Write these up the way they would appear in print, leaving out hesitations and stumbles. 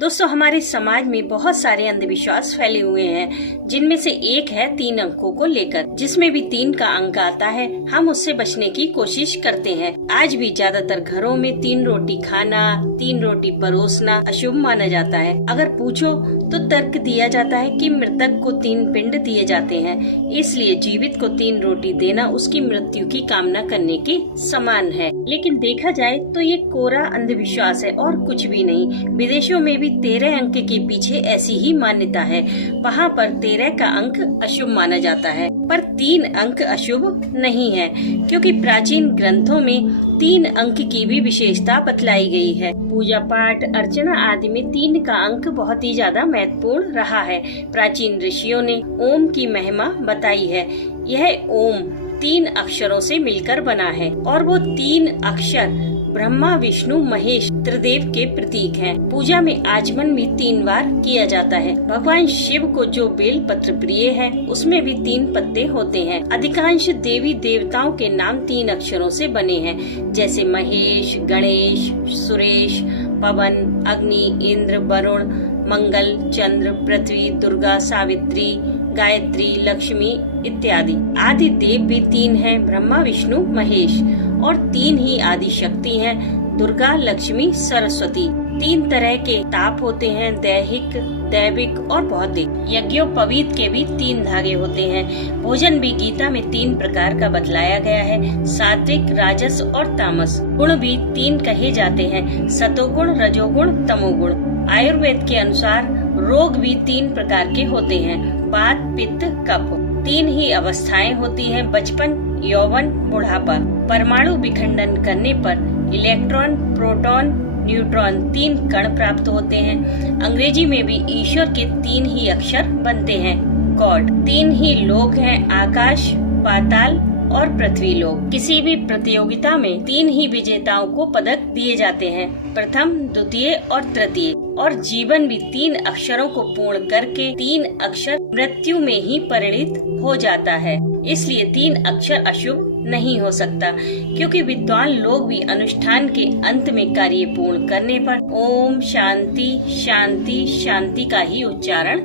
दोस्तों, हमारे समाज में बहुत सारे अंधविश्वास फैले हुए हैं, जिनमें से एक है 3 अंकों को लेकर। जिसमें भी 3 का अंक आता है, हम उससे बचने की कोशिश करते हैं। आज भी ज्यादातर घरों में 3 रोटी खाना, 3 रोटी परोसना अशुभ माना जाता है। अगर पूछो तो तर्क दिया जाता है कि मृतक को 3 पिंड दिए जाते हैं, इसलिए जीवित को 3 रोटी देना उसकी मृत्यु की कामना करने के समान है। लेकिन देखा जाए तो ये कोरा अंधविश्वास है और कुछ भी नहीं। विदेशों में भी 13 अंक के पीछे ऐसी ही मान्यता है। वहाँ पर 13 का अंक अशुभ माना जाता है, पर 3 अंक अशुभ नहीं है, क्योंकि प्राचीन ग्रंथों में 3 अंक की भी विशेषता बतलाई गई है। पूजा पाठ, अर्चना आदि में 3 का अंक बहुत ही ज्यादा महत्वपूर्ण रहा है। प्राचीन ऋषियों ने ओम की महिमा बताई है। यह ओम 3 अक्षरों से मिलकर बना है और वो 3 अक्षर ब्रह्मा, विष्णु, महेश त्रिदेव के प्रतीक हैं। पूजा में आचमन भी 3 बार किया जाता है। भगवान शिव को जो बेल पत्र प्रिय है, उसमें भी 3 पत्ते होते हैं। अधिकांश देवी देवताओं के नाम 3 अक्षरों से बने हैं, जैसे महेश, गणेश, सुरेश, पवन, अग्नि, इंद्र, वरुण, मंगल, चंद्र, पृथ्वी, दुर्गा, सावित्री, गायत्री, लक्ष्मी इत्यादि। आदि देव भी 3 हैं, ब्रह्मा, विष्णु, महेश, और 3 ही आदि शक्ति हैं, दुर्गा, लक्ष्मी, सरस्वती। 3 तरह के ताप होते हैं, दैहिक, दैविक और भौतिक। यज्ञोपवीत के भी 3 धागे होते हैं। भोजन भी गीता में 3 प्रकार का बतलाया गया है, सात्विक, राजस और तामस। गुण भी 3 कहे जाते हैं, सतोगुण, रजोगुण, तमोगुण। आयुर्वेद के अनुसार रोग भी 3 प्रकार के होते हैं, वात, पित्त, कफ। 3 ही अवस्थाएं होती हैं, बचपन, यौवन, बुढ़ापा। परमाणु विखंडन करने पर इलेक्ट्रॉन, प्रोटॉन, न्यूट्रॉन 3 कण प्राप्त होते हैं। अंग्रेजी में भी ईश्वर के 3 ही अक्षर बनते हैं, गॉड। 3 ही लोक हैं, आकाश, पाताल और पृथ्वी लोक। किसी भी प्रतियोगिता में 3 ही विजेताओं को पदक दिए जाते हैं, प्रथम, द्वितीय और तृतीय। और जीवन भी 3 अक्षरों को पूर्ण करके 3 अक्षर मृत्यु में ही परिणित हो जाता है। इसलिए 3 अक्षर अशुभ नहीं हो सकता, क्योंकि विद्वान लोग भी अनुष्ठान के अंत में कार्य पूर्ण करने पर ओम शांति शांति शांति का ही उच्चारण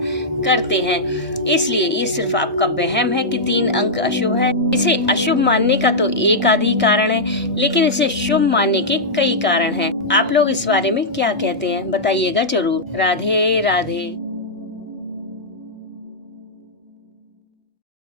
करते हैं। इसलिए ये सिर्फ आपका वहम है कि 3 अंक अशुभ है। इसे अशुभ मानने का तो एक आदि कारण है, लेकिन इसे शुभ मानने के कई कारण हैं। आप लोग इस बारे में क्या कहते हैं, बताइएगा जरूर। राधे राधे।